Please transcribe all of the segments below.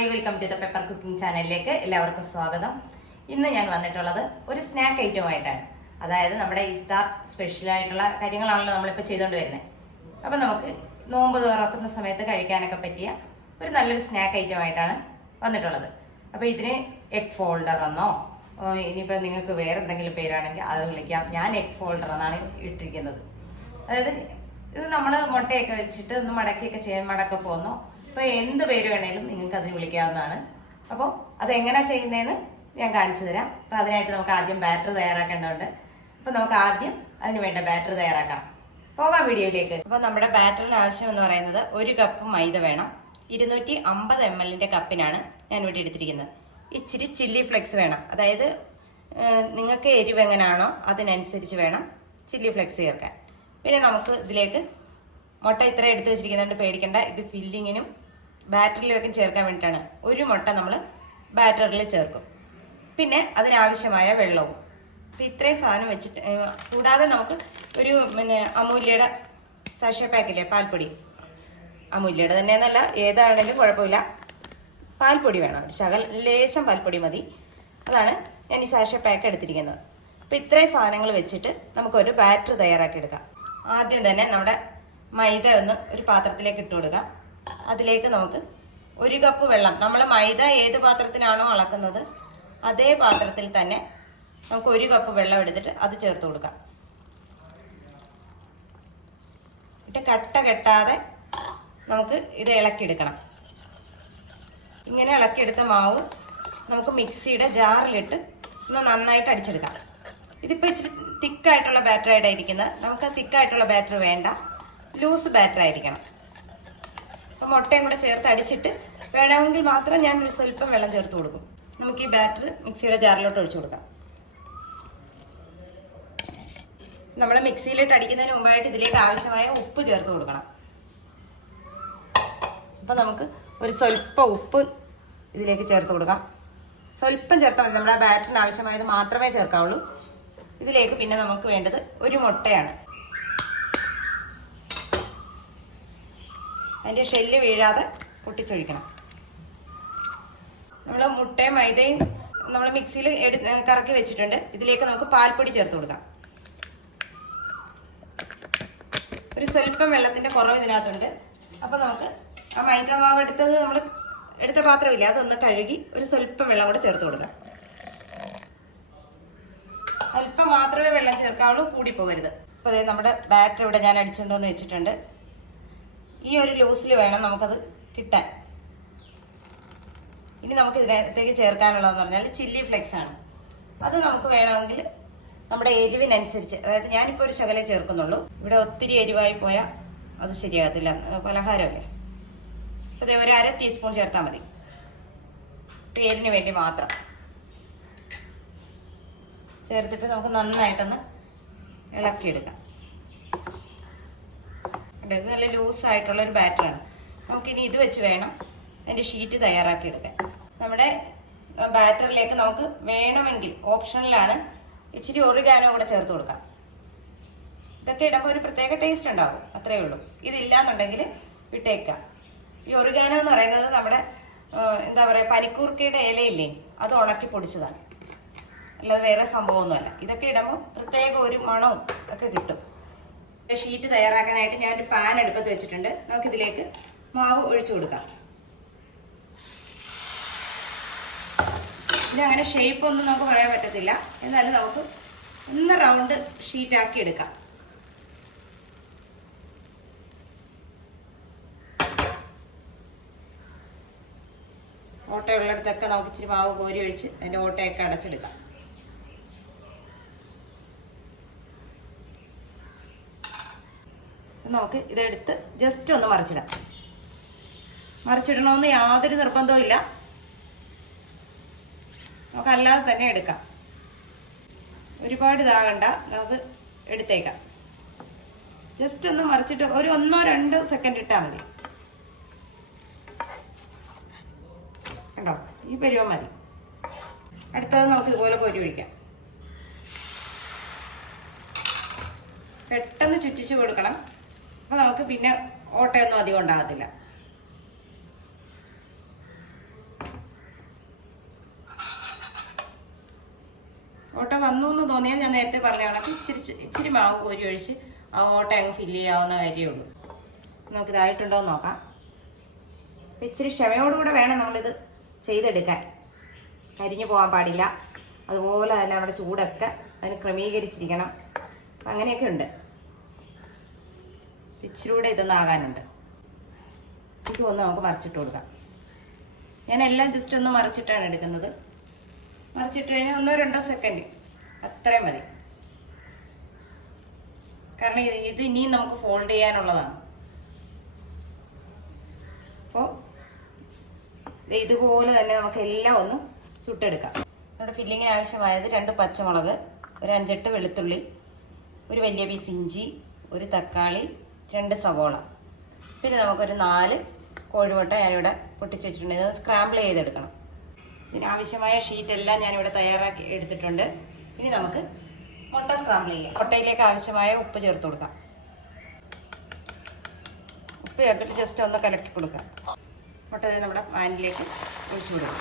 Hi, welcome to the pepper cooking ചാനലിലേക്ക് എല്ലാവർക്കും സ്വാഗതം. ഇന്ന് ഞാൻ വന്നിട്ടുള്ളത് ഒരു സ്നാക്ക് ഐറ്റമായിട്ടാണ്. അതായത് നമ്മുടെ ഇഫ്താർ സ്പെഷ്യലായിട്ടുള്ള കാര്യങ്ങളാണല്ലോ നമ്മളിപ്പോൾ ചെയ്തുകൊണ്ട് വരുന്നത്. അപ്പം നമുക്ക് നോമ്പ് തുറക്കുന്ന സമയത്ത് കഴിക്കാനൊക്കെ പറ്റിയ ഒരു നല്ലൊരു സ്നാക്ക് ഐറ്റമായിട്ടാണ് വന്നിട്ടുള്ളത്. അപ്പോൾ ഇതിന് എഗ് ഫോൾഡർ എന്നോ ഇനിയിപ്പോൾ നിങ്ങൾക്ക് വേറെ എന്തെങ്കിലും പേരാണെങ്കിൽ അത് വിളിക്കാം. ഞാൻ എഗ് ഫോൾഡർ എന്നാണ് ഇട്ടിരിക്കുന്നത്. അതായത് ഇത് നമ്മൾ മുട്ടയൊക്കെ വെച്ചിട്ട് ഒന്ന് മടക്കിയൊക്കെ ചെയ്യാൻ മടക്കപ്പോന്നോ ഇപ്പോൾ എന്ത് പേര് വേണേലും നിങ്ങൾക്ക് അതിന് വിളിക്കാവുന്നതാണ്. അപ്പോൾ അതെങ്ങനെയാണ് ചെയ്യുന്നതെന്ന് ഞാൻ കാണിച്ചു തരാം. അപ്പോൾ അതിനായിട്ട് നമുക്ക് ആദ്യം ബാറ്റർ തയ്യാറാക്കേണ്ടതുണ്ട്. അപ്പോൾ നമുക്ക് ആദ്യം അതിന് വേണ്ട ബാറ്റർ തയ്യാറാക്കാം. പോകാം വീഡിയോയിലേക്ക്. അപ്പോൾ നമ്മുടെ ബാറ്ററിന് ആവശ്യം എന്ന് പറയുന്നത് 1 കപ്പ് മൈദ വേണം. 250 ml കപ്പിനാണ് ഞാൻ ഇവിടെ എടുത്തിരിക്കുന്നത്. ഇച്ചിരി ചില്ലി ഫ്ലെക്സ് വേണം. അതായത് നിങ്ങൾക്ക് എരിവ് എങ്ങനെയാണോ അതിനനുസരിച്ച് വേണം ചില്ലി ഫ്ലെക്സ് ചേർക്കാൻ. പിന്നെ നമുക്ക് ഇതിലേക്ക് മുട്ട ഇത്ര എടുത്ത് വെച്ചിരിക്കുന്നുണ്ട്, പേടിക്കേണ്ട. ഇത് ഫില്ലിങ്ങിനും ബാറ്ററിലേക്കും ചേർക്കാൻ വേണ്ടിയിട്ടാണ്. ഒരു മുട്ട നമ്മൾ ബാറ്ററിൽ ചേർക്കും. പിന്നെ അതിനാവശ്യമായ വെള്ളവും. അപ്പം ഇത്രയും സാധനം വെച്ചിട്ട് കൂടാതെ നമുക്ക് ഒരു അമൂല്യയുടെ സാഷേ പാക്കില്ലേ, പാൽപ്പൊടി. അമൂല്യയുടെ തന്നെയെന്നല്ല, ഏതാണെങ്കിലും കുഴപ്പമില്ല. പാൽപ്പൊടി വേണം, ലേശം പാൽപ്പൊടി മതി. അതാണ് ഞാൻ ഈ സാഷേ പാക്ക് എടുത്തിരിക്കുന്നത്. അപ്പം ഇത്രയും സാധനങ്ങൾ വെച്ചിട്ട് നമുക്കൊരു ബാറ്റർ തയ്യാറാക്കി എടുക്കാം. ആദ്യം തന്നെ നമ്മുടെ മൈദ ഒന്ന് ഒരു പാത്രത്തിലേക്ക് ഇട്ട് കൊടുക്കാം. അതിലേക്ക് നമുക്ക് 1 കപ്പ് വെള്ളം, നമ്മൾ മൈദ ഏത് പാത്രത്തിനാണോ അളക്കുന്നത് അതേ പാത്രത്തിൽ തന്നെ നമുക്ക് 1 കപ്പ് വെള്ളം എടുത്തിട്ട് അത് ചേർത്ത് കൊടുക്കാം. എന്നിട്ട് കട്ട കെട്ടാതെ നമുക്ക് ഇത് ഇളക്കിയെടുക്കണം. ഇങ്ങനെ ഇളക്കിയെടുത്ത മാവ് നമുക്ക് മിക്സിയുടെ ജാറിലിട്ട് ഒന്ന് നന്നായിട്ട് അടിച്ചെടുക്കാം. ഇതിപ്പോൾ ഇച്ചിരി തിക്കായിട്ടുള്ള ബാറ്റർ ആയിട്ടായിരിക്കുന്നത്. നമുക്ക് തിക്കായിട്ടുള്ള ബാറ്റർ വേണ്ട, ലൂസ് ബാറ്റർ ആയിരിക്കണം. അപ്പോൾ മുട്ടയും കൂടെ ചേർത്ത് അടിച്ചിട്ട് വേണമെങ്കിൽ മാത്രം ഞാൻ ഒരു സ്വല്പം വെള്ളം ചേർത്ത് കൊടുക്കും. നമുക്ക് ഈ ബാറ്റർ മിക്സിയുടെ ജാറിലോട്ട് ഒഴിച്ചു കൊടുക്കാം. നമ്മൾ മിക്സിയിലിട്ട് അടിക്കുന്നതിന് മുമ്പായിട്ട് ഇതിലേക്ക് ആവശ്യമായ ഉപ്പ് ചേർത്ത് കൊടുക്കണം. അപ്പോൾ നമുക്ക് ഒരു സ്വല്പം ഉപ്പ് ഇതിലേക്ക് ചേർത്ത് കൊടുക്കാം. സ്വല്പം ചേർത്താൽ മതി, നമ്മുടെ ആ ബാറ്ററിന് ആവശ്യമായത് മാത്രമേ ചേർക്കാവുള്ളൂ. ഇതിലേക്ക് പിന്നെ നമുക്ക് വേണ്ടത് ഒരു മുട്ടയാണ്. അതിൻ്റെ ഷെല്ല് വീഴാതെ പൊട്ടിച്ചൊഴിക്കണം. നമ്മൾ മുട്ടയും മൈദയും നമ്മൾ മിക്സിയിൽ കറക്കി വെച്ചിട്ടുണ്ട്. ഇതിലേക്ക് നമുക്ക് പാൽപ്പൊടി ചേർത്ത് കൊടുക്കാം. ഒരു സ്വല്പം വെള്ളത്തിൻ്റെ കുറവ് ഇതിനകത്തുണ്ട്. അപ്പോൾ നമുക്ക് ആ മൈദ മാവ് എടുത്തത് നമ്മൾ എടുത്ത പാത്രമില്ല, അതൊന്ന് കഴുകി ഒരു സ്വല്പം വെള്ളം കൂടെ ചേർത്ത് കൊടുക്കാം. അല്പം മാത്രമേ വെള്ളം ചേർക്കാവുള്ളൂ, കൂടി പോകരുത്. അപ്പോൾ അതായത് നമ്മുടെ ബാറ്റർ ഇവിടെ ഞാൻ അടിച്ചുകൊണ്ടുവന്ന് വെച്ചിട്ടുണ്ട്. ഈ ഒരു ലൂസിൽ വേണം നമുക്കത് കിട്ടാൻ. ഇനി നമുക്ക് ഇതിനകത്തേക്ക് ചേർക്കാനുള്ളതെന്ന് പറഞ്ഞാൽ ചില്ലി ഫ്ലെക്സ് ആണ്. അത് നമുക്ക് വേണമെങ്കിൽ നമ്മുടെ എരിവിനനുസരിച്ച്, അതായത് ഞാനിപ്പോൾ ഒരു ശകലേ ചേർക്കുന്നുള്ളൂ. ഇവിടെ ഒത്തിരി എരിവായി പോയാൽ അത് ശരിയാകത്തില്ല, പലഹാരമല്ലേ. അതേ ഒരു 1/2 ടീസ്പൂൺ ചേർത്താൽ മതി, പേരിന് വേണ്ടി മാത്രം. ചേർത്തിട്ട് നമുക്ക് നന്നായിട്ടൊന്ന് ഇളക്കിയെടുക്കാം. ഇത് നല്ല ലൂസായിട്ടുള്ള ഒരു ബാറ്ററാണ്. നമുക്കിനി ഇത് വെച്ച് വേണം അതിൻ്റെ ഷീറ്റ് തയ്യാറാക്കി എടുക്കാൻ. നമ്മുടെ ബാറ്ററിലേക്ക് നമുക്ക് വേണമെങ്കിൽ ഓപ്ഷനിലാണ് ഇച്ചിരി ഒറിഗാനോ കൂടെ ചേർത്ത് കൊടുക്കാം. ഇതൊക്കെ ഇടുമ്പോൾ ഒരു പ്രത്യേക ടേസ്റ്റ് ഉണ്ടാകും, അത്രയേ ഉള്ളൂ. ഇതില്ലാന്നുണ്ടെങ്കിൽ വിട്ടേക്കാം. ഈ ഒറിഗാനോ എന്ന് പറയുന്നത് നമ്മുടെ എന്താ പറയുക, പനിക്കൂർക്കയുടെ ഇലയില്ലേ, അത് ഉണക്കി പൊടിച്ചതാണ്, അല്ലാതെ വേറെ സംഭവമൊന്നുമല്ല. ഇതൊക്കെ ഇടുമ്പോൾ പ്രത്യേക ഒരു മണവും ഒക്കെ കിട്ടും. ഷീറ്റ് തയ്യാറാക്കാനായിട്ട് ഞാനൊരു പാൻ അടുപ്പത്ത് വെച്ചിട്ടുണ്ട്. നമുക്കിതിലേക്ക് മാവ് ഒഴിച്ചു കൊടുക്കാം. ഇനി അങ്ങനെ ഷേപ്പ് ഒന്നും നമുക്ക് പറയാൻ പറ്റത്തില്ല, എന്നാലും നമുക്ക് ഒന്ന് റൗണ്ട് ഷീറ്റാക്കി എടുക്കാം. ഓട്ടയുള്ളിടത്തൊക്കെ നമുക്ക് ഇച്ചിരി മാവ് കോരി ഒഴിച്ച് അതിൻ്റെ ഓട്ടയൊക്കെ അടച്ചെടുക്കാം. നമുക്ക് ഇതെടുത്ത് ജസ്റ്റ് ഒന്ന് മറിച്ചിടാം. മറിച്ചിടണമെന്ന് യാതൊരു നിർബന്ധവും ഇല്ല, നമുക്കല്ലാതെ തന്നെ എടുക്കാം. ഒരുപാട് ഇതാകണ്ട, നമുക്ക് എടുത്തേക്കാം. ജസ്റ്റ് ഒന്ന് മറിച്ചിട്ട് ഒരു 1-2 സെക്കൻഡ് ഇട്ടാൽ മതി. കണ്ടോ, ഈ പരുവം മതി. അടുത്തത് നമുക്ക് ഇതുപോലെ കോരി ഒഴിക്കാം. പെട്ടെന്ന് ചുറ്റിച്ച് കൊടുക്കണം. അപ്പോൾ നമുക്ക് പിന്നെ ഓട്ടയൊന്നും അധികം ഉണ്ടാകത്തില്ല. ഞാൻ നേരത്തെ പറഞ്ഞ കണക്ക് ഇച്ചിരി മാവ് കോരി ഒഴിച്ച് ആ ഓട്ട അങ്ങ് ഫില്ല് ചെയ്യാവുന്ന കാര്യമേ ഉള്ളൂ. നമുക്കിതായിട്ടുണ്ടോ എന്ന് നോക്കാം. അപ്പം ഇച്ചിരി ക്ഷമയോടുകൂടെ വേണം നമ്മളിത് ചെയ്തെടുക്കാൻ. കരിഞ്ഞു പോകാൻ പാടില്ല. അതുപോലെ തന്നെ നമ്മുടെ ചൂടൊക്കെ അതിന് ക്രമീകരിച്ചിരിക്കണം. അപ്പം അങ്ങനെയൊക്കെ ഉണ്ട്. ഇച്ചിരി കൂടെ ഇതൊന്നാകാനുണ്ട്. എനിക്ക് ഒന്ന് നമുക്ക് മറിച്ചിട്ട് കൊടുക്കാം. ഞാൻ എല്ലാം ജസ്റ്റ് ഒന്ന് മറിച്ചിട്ടാണ് എടുക്കുന്നത്. മറിച്ചിട്ട് കഴിഞ്ഞാൽ 1-2 സെക്കൻഡ് അത്രയും മതി. കാരണം ഇത് ഇനിയും നമുക്ക് ഫോൾഡ് ചെയ്യാനുള്ളതാണ്. അപ്പോൾ ഇതുപോലെ തന്നെ നമുക്ക് എല്ലാം ഒന്ന് ചുട്ടെടുക്കാം. നമ്മുടെ ഫില്ലിങ്ങിന് ആവശ്യമായത് 2 പച്ചമുളക്, ഒരു 5-8 വെളുത്തുള്ളി, ഒരു വലിയ പീസ് ഇഞ്ചി, ഒരു തക്കാളി, 2 സവോള, പിന്നെ നമുക്കൊരു 4 കോഴിമുട്ട ഞാനിവിടെ പൊട്ടിച്ച് വെച്ചിട്ടുണ്ട്. ഇത് സ്ക്രാമ്പിൾ ചെയ്തെടുക്കണം. ഇതിനാവശ്യമായ ഷീറ്റെല്ലാം ഞാനിവിടെ തയ്യാറാക്കി എടുത്തിട്ടുണ്ട്. ഇനി നമുക്ക് മുട്ട സ്ക്രാമ്പിൾ ചെയ്യാം. മുട്ടയിലേക്ക് ആവശ്യമായ ഉപ്പ് ചേർത്ത് കൊടുക്കാം. ഉപ്പ് ചേർത്തിട്ട് ജസ്റ്റ് ഒന്ന് കലക്കി കൊടുക്കാം. മുട്ട നമ്മുടെ പാനിലേക്ക് ഒഴിച്ചു കൊടുക്കാം.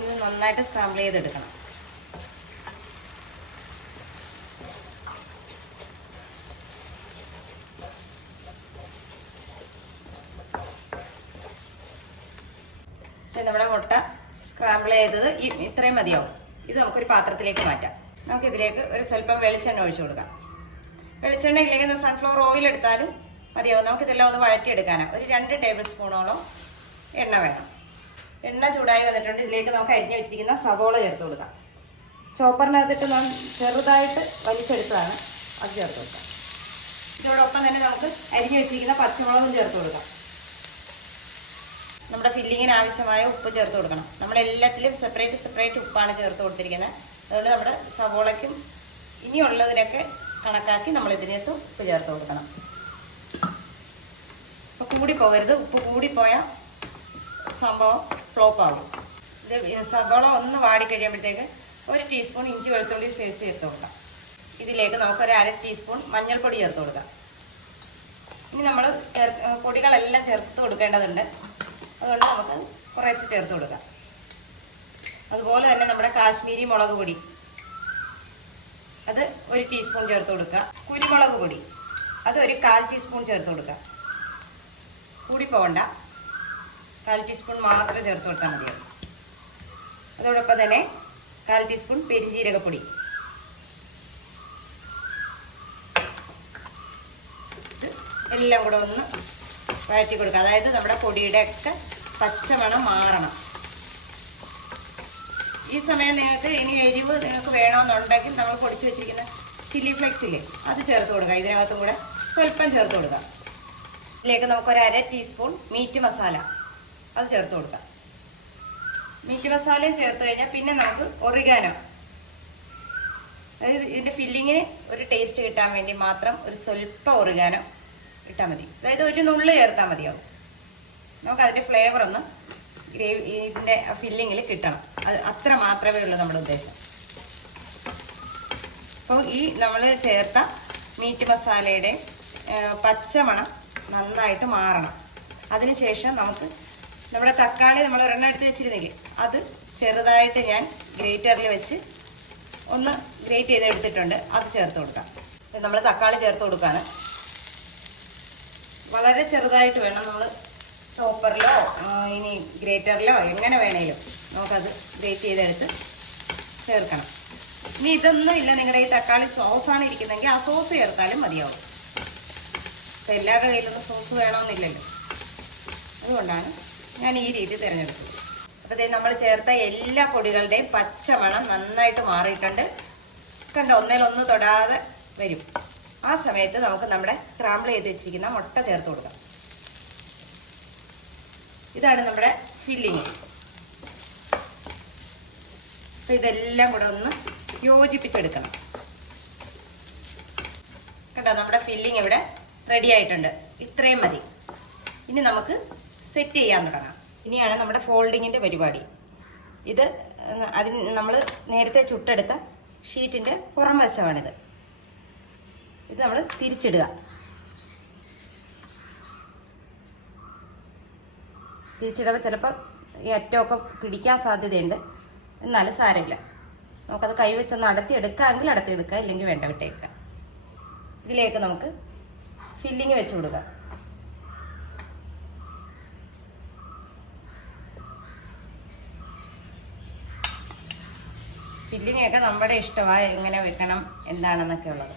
ഇത് നന്നായിട്ട് സ്ക്രാമ്പിൾ ചെയ്തെടുക്കണം. നമ്മുടെ മുട്ട സ്ക്രാമ്പിൾ ചെയ്തത് ഇത്രയും മതിയാവും. ഇത് നമുക്കൊരു പാത്രത്തിലേക്ക് മാറ്റാം. നമുക്കിതിലേക്ക് ഒരു സ്വല്പം വെളിച്ചെണ്ണ ഒഴിച്ചു കൊടുക്കാം. വെളിച്ചെണ്ണ ഇല്ലെങ്കിൽ സൺഫ്ലവർ ഓയിൽ എടുത്താലും മതിയാവും. നമുക്കിതെല്ലാം ഒന്ന് വഴറ്റിയെടുക്കാനാണ്. ഒരു 2 ടേബിൾ സ്പൂണോളം എണ്ണ വേണം. എണ്ണ ചൂടായി വന്നിട്ടുണ്ട്. ഇതിലേക്ക് നമുക്ക് അരിഞ്ഞു വെച്ചിരിക്കുന്ന സവോള ചേർത്ത് കൊടുക്കാം. ചോപ്പറിനകത്തിട്ട് നാം ചെറുതായിട്ട് വലിച്ചെടുത്തതാണ്. അത് ചേർത്ത് കൊടുക്കാം. ഇതോടൊപ്പം തന്നെ നമുക്ക് അരിഞ്ഞു വെച്ചിരിക്കുന്ന പച്ചമുളകും ചേർത്ത് കൊടുക്കാം. നമ്മുടെ ഫില്ലിങ്ങിന് ആവശ്യമായ ഉപ്പ് ചേർത്ത് കൊടുക്കണം. നമ്മളെല്ലാത്തിലും സെപ്പറേറ്റ് ഉപ്പാണ് ചേർത്ത് കൊടുത്തിരിക്കുന്നത്. അതുകൊണ്ട് നമ്മുടെ സവോളയ്ക്കും ഇനിയുള്ളതിനൊക്കെ കണക്കാക്കി നമ്മൾ ഇതിനകത്ത് ഉപ്പ് ചേർത്ത് കൊടുക്കണം. അപ്പോൾ കൂടിപ്പോകരുത്. ഉപ്പ് കൂടിപ്പോയാൽ സംഭവം ഫ്ലോപ്പ് ആകും. ഇത് സവോള ഒന്ന് വാടിക്കഴിയുമ്പോഴത്തേക്ക് 1 ടീസ്പൂൺ ഇഞ്ചി വെളുത്തുള്ളി ചേർത്ത് കൊടുക്കാം. ഇതിലേക്ക് നമുക്കൊരു 1/2 ടീസ്പൂൺ മഞ്ഞൾപ്പൊടി ചേർത്ത് കൊടുക്കാം. ഇനി നമ്മൾ പൊടികളെല്ലാം ചേർത്ത് കൊടുക്കേണ്ടതുണ്ട്. അതുകൊണ്ട് നമുക്ക് കുറച്ച് ചേർത്ത് കൊടുക്കാം. അതുപോലെ തന്നെ നമ്മുടെ കാശ്മീരി മുളക് പൊടി അത് 1 ടീസ്പൂൺ ചേർത്ത് കൊടുക്കുക. കുരുമുളക് പൊടി അത് ഒരു 1/4 ടീസ്പൂൺ ചേർത്ത് കൊടുക്കുക. കൂടി പോകണ്ട, 1/4 ടീസ്പൂൺ മാത്രം ചേർത്ത് കൊടുത്താൽ മതിയാവും. അതോടൊപ്പം തന്നെ 1/4 ടീസ്പൂൺ പെരിഞ്ജീരകപ്പൊടി, എല്ലാം കൂടെ ഒന്ന് വഴറ്റി കൊടുക്കുക. അതായത് നമ്മുടെ പൊടിയുടെ ഒക്കെ പച്ചമണം മാറണം. ഈ സമയം നിങ്ങൾക്ക് ഇനി എരിവ് നിങ്ങൾക്ക് വേണമെന്നുണ്ടെങ്കിൽ നമ്മൾ പൊടിച്ചു വെച്ചിരിക്കുന്ന ചില്ലി ഫ്ലെക്സ് ഇല്ലേ, അത് ചേർത്ത് കൊടുക്കുക. ഇതിനകത്തും കൂടെ സ്വല്പം ചേർത്ത് കൊടുക്കുക. ഇതിലേക്ക് നമുക്കൊരു 1/2 ടീസ്പൂൺ മീറ്റ് മസാല അത് ചേർത്ത് കൊടുക്കാം. മീറ്റ് മസാലയും ചേർത്ത് കഴിഞ്ഞാൽ പിന്നെ നമുക്ക് ഒറിഗാനോ, അതായത് ഇതിൻ്റെ ഫില്ലിങ്ങിന് ഒരു ടേസ്റ്റ് കിട്ടാൻ വേണ്ടി മാത്രം ഒരു സ്വല്പം ഒറിഗാനോ ഇട്ടാൽ മതി. അതായത് ഒരു നുള്ള് ചേർത്താൽ മതിയാവും. നമുക്ക് അതിൻ്റെ ഫ്ലേവർ ഒന്ന് ഇതിൻ്റെ ഫില്ലിങ്ങിൽ കിട്ടണം. അത് അത്ര മാത്രമേ ഉള്ളൂ നമ്മുടെ ഉദ്ദേശം. അപ്പോൾ ഈ നമ്മൾ ചേർത്ത മീറ്റ് മസാലയുടെ പച്ചമണം നന്നായിട്ട് മാറണം. അതിനുശേഷം നമുക്ക് നമ്മുടെ തക്കാളി നമ്മൾ ഒരെണ്ണം എടുത്ത് വെച്ചിരുന്നില്ലേ, അത് ചെറുതായിട്ട് ഞാൻ ഗ്രേറ്ററിൽ വെച്ച് ഒന്ന് ഗ്രേറ്റ് ചെയ്ത് എടുത്തിട്ടുണ്ട്. അത് ചേർത്ത് കൊടുക്കാം. നമ്മൾ തക്കാളി ചേർത്ത് കൊടുക്കുകയാണ്. വളരെ ചെറുതായിട്ട് വേണം. നമ്മൾ ചോപ്പറിലോ ഇനി ഗ്രേറ്ററിലോ എങ്ങനെ വേണേലും നമുക്കത് ഗ്രേറ്റ് ചെയ്തെടുത്ത് ചേർക്കണം. ഇനി ഇതൊന്നും ഇല്ല, നിങ്ങളുടെ ഈ തക്കാളി സോസാണ് ഇരിക്കുന്നതെങ്കിൽ ആ സോസ് ചേർത്താലും മതിയാവും. അപ്പം എല്ലാവരുടെ കയ്യിലൊന്നും സോസ് വേണമെന്നില്ലല്ലോ, അതുകൊണ്ടാണ് ഞാൻ ഈ രീതി തിരഞ്ഞെടുത്തത്. അപ്പോൾ ഇത് നമ്മൾ ചേർത്ത എല്ലാ പൊടികളുടെയും പച്ചമണം നന്നായിട്ട് മാറിയിട്ടുണ്ട്. കണ്ടോ, ഒന്നിലൊന്ന് തൊടാതെ വരും. ആ സമയത്ത് നമുക്ക് നമ്മുടെ സ്ക്രാമ്പിൾ ചെയ്ത് വെച്ചിരിക്കുന്ന മുട്ട ചേർത്ത് കൊടുക്കാം. ഇതാണ് നമ്മുടെ ഫില്ലിങ്. അപ്പോൾ ഇതെല്ലാം കൂടെ ഒന്ന് യോജിപ്പിച്ചെടുക്കണം. കണ്ടോ, നമ്മുടെ ഫില്ലിങ് ഇവിടെ റെഡി ആയിട്ടുണ്ട്. ഇത്രയും മതി. ഇനി നമുക്ക് സെറ്റ് ചെയ്യാൻ തുടങ്ങാം. ഇനിയാണ് നമ്മുടെ ഫോൾഡിങ്ങിൻ്റെ പരിപാടി. ഇത് നമ്മൾ നേരത്തെ ചുട്ടെടുത്ത ഷീറ്റിൻ്റെ പുറം വശമാണിത്. ഇത് നമ്മൾ തിരിച്ചിടുക. തിരിച്ചിടുമ്പോൾ ചിലപ്പോൾ ഈ അറ്റമൊക്കെ പിടിക്കാൻ സാധ്യതയുണ്ട്. എന്നാലും സാരമില്ല, നമുക്കത് കൈവച്ചൊന്ന് അടത്തിയെടുക്കാമെങ്കിൽ അടത്തിയെടുക്കുക, ഇല്ലെങ്കിൽ വേണ്ട വിട്ടേക്കുക. ഇതിലേക്ക് നമുക്ക് ഫില്ലിങ് വെച്ച് കൊടുക്കാം. ഫില്ലിങ്ങൊക്കെ നമ്മുടെ ഇഷ്ടമാണ്, എങ്ങനെ വെക്കണം എന്താണെന്നൊക്കെ ഉള്ളത്.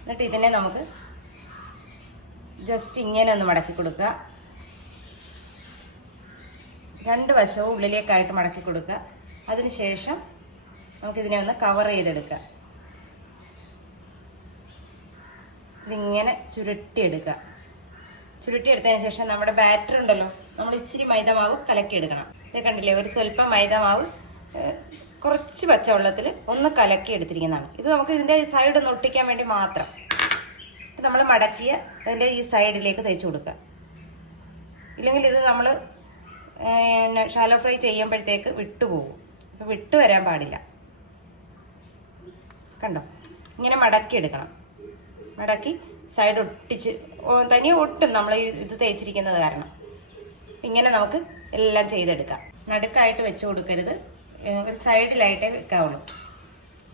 എന്നിട്ട് ഇതിനെ നമുക്ക് ജസ്റ്റ് ഇങ്ങനെ ഒന്ന് മടക്കി കൊടുക്കുക. രണ്ട് വശവും ഉള്ളിലേക്കായിട്ട് മടക്കി കൊടുക്കുക. അതിനുശേഷം നമുക്കിതിനെ ഒന്ന് കവർ ചെയ്തെടുക്കുക. ഇതിങ്ങനെ ചുരുട്ടിയെടുക്കുക. ചുരുട്ടിയെടുത്തതിന് ശേഷം നമ്മുടെ ബാറ്റർ ഉണ്ടല്ലോ, നമ്മൾ ഇച്ചിരി മൈദമാവ് കലക്കിയെടുക്കണം. ഇത് കണ്ടില്ലേ, ഒരു സ്വല്പം മൈദമാവ് കുറച്ച് പച്ചവെള്ളത്തിൽ ഒന്ന് കലക്കി എടുത്തിരിക്കുന്നതാണ്. ഇത് നമുക്ക് ഇതിൻ്റെ സൈഡ് ഒന്ന് ഒട്ടിക്കാൻ വേണ്ടി മാത്രം. ഇത് നമ്മൾ മടക്കിയ അതിൻ്റെ ഈ സൈഡിലേക്ക് തേച്ച് കൊടുക്കുക. ഇല്ലെങ്കിൽ ഇത് നമ്മൾ ഷാലോ ഫ്രൈ ചെയ്യുമ്പോഴത്തേക്ക് വിട്ടുപോകും. അപ്പോൾ വിട്ടു വരാൻ പാടില്ല. കണ്ടോ, ഇങ്ങനെ മടക്കി എടുക്കണം. മടക്കി സൈഡ് ഒട്ടിച്ച് തനിയെ ഒട്ടും നമ്മൾ ഇത് തേച്ചിരിക്കുന്നത് കാരണം. ഇങ്ങനെ നമുക്ക് എല്ലാം ചെയ്തെടുക്കാം. നടുക്കായിട്ട് വെച്ച് കൊടുക്കരുത്, ഒരു സൈഡിലായിട്ടേ വെക്കാവുള്ളൂ.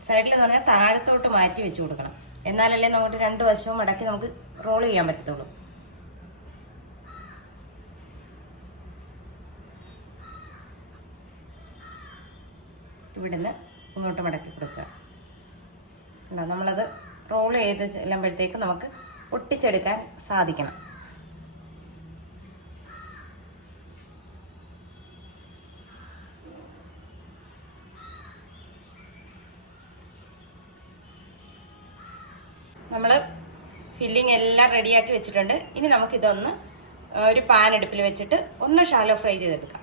സൈഡിലെന്ന് പറഞ്ഞാൽ താഴത്തോട്ട് മാറ്റി വെച്ച് കൊടുക്കണം. എന്നാലല്ലേ നമുക്ക് രണ്ട് വശവും മടക്കി നമുക്ക് റോൾ ചെയ്യാൻ പറ്റത്തുള്ളൂ. ഇവിടുന്ന് ഇങ്ങോട്ട് മടക്കി കൊടുക്കുക. നമ്മളത് റോൾ ചെയ്ത് ചെല്ലുമ്പോഴത്തേക്ക് നമുക്ക് ഒട്ടിച്ചെടുക്കാൻ സാധിക്കണം. നമ്മൾ ഫില്ലിങ് എല്ലാം റെഡിയാക്കി വെച്ചിട്ടുണ്ട്. ഇനി നമുക്കിതൊന്ന് ഒരു പാൻ അടുപ്പിൽ വെച്ചിട്ട് ഒന്ന് ഷാലോ ഫ്രൈ ചെയ്തെടുക്കാം.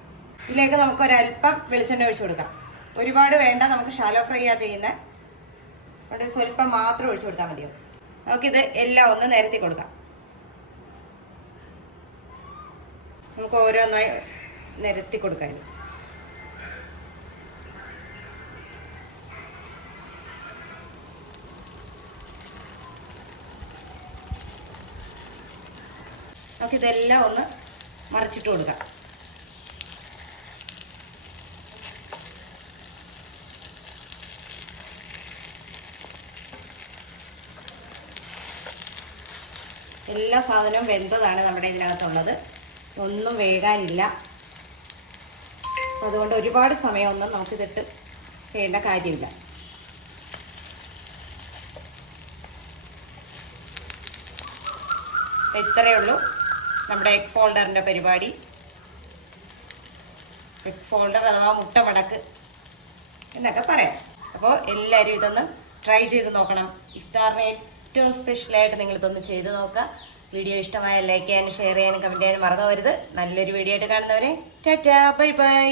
ഇതിലേക്ക് നമുക്ക് ഒരല്പം വെളിച്ചെണ്ണ ഒഴിച്ചു കൊടുക്കാം. ഒരുപാട് വേണ്ട, നമുക്ക് ഷാലോ ഫ്രൈ ചെയ്യുന്നത്. അവിടെ സ്വല്പം മാത്രം ഒഴിച്ചു കൊടുത്താൽ മതിയോ. നമുക്കിത് എല്ലാം ഒന്ന് നിരത്തി കൊടുക്കാം. നമുക്ക് ഓരോന്നായി നിരത്തി കൊടുക്കാം. ഇത് നമുക്കിതെല്ലാം ഒന്ന് മറിച്ചിട്ട് കൊടുക്കാം. എല്ലാ സാധനവും വെന്തതാണ് നമ്മുടെ ഇതിനകത്തുള്ളത്, ഒന്നും വേകാനില്ല. അതുകൊണ്ട് ഒരുപാട് സമയമൊന്നും നമുക്കിതിട്ട് ചെയ്യേണ്ട കാര്യമില്ല. ഇത്രയേ ഉള്ളൂ നമ്മുടെ എഗ് ഫോൾഡറിൻ്റെ പരിപാടി. എഗ് ഫോൾഡർ അഥവാ മുട്ട മടക്ക് എന്നൊക്കെ പറയാം. അപ്പോൾ എല്ലാവരും ഇതൊന്ന് ട്രൈ ചെയ്ത് നോക്കണം. ഇഫ്താറിന് ഏറ്റവും സ്പെഷ്യലായിട്ട് നിങ്ങളിതൊന്ന് ചെയ്ത് നോക്കുക. വീഡിയോ ഇഷ്ടമായ ലൈക്ക് ചെയ്യാനും ഷെയർ ചെയ്യാനും കമൻറ്റ് ചെയ്യാനും മറന്നു പോകരുത്. നല്ലൊരു വീഡിയോ ആയിട്ട് കാണുന്നവരെ ടാറ്റാ, ബൈ ബൈ.